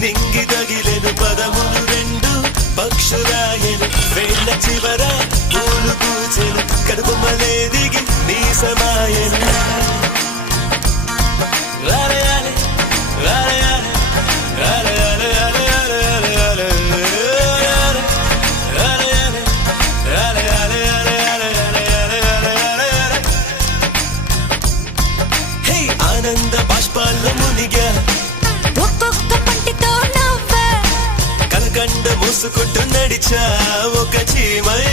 నింగి తగిలెను పదములు రెండు పక్షురాయను వేళ్ళ చివర పూలు పూచెను కడుపుమలే దిగి నీ సమాయను ఆనంద బాష్పాల్లో మునిగా కలకండ మూసుకుంటూ నడిచా ఒక చీమై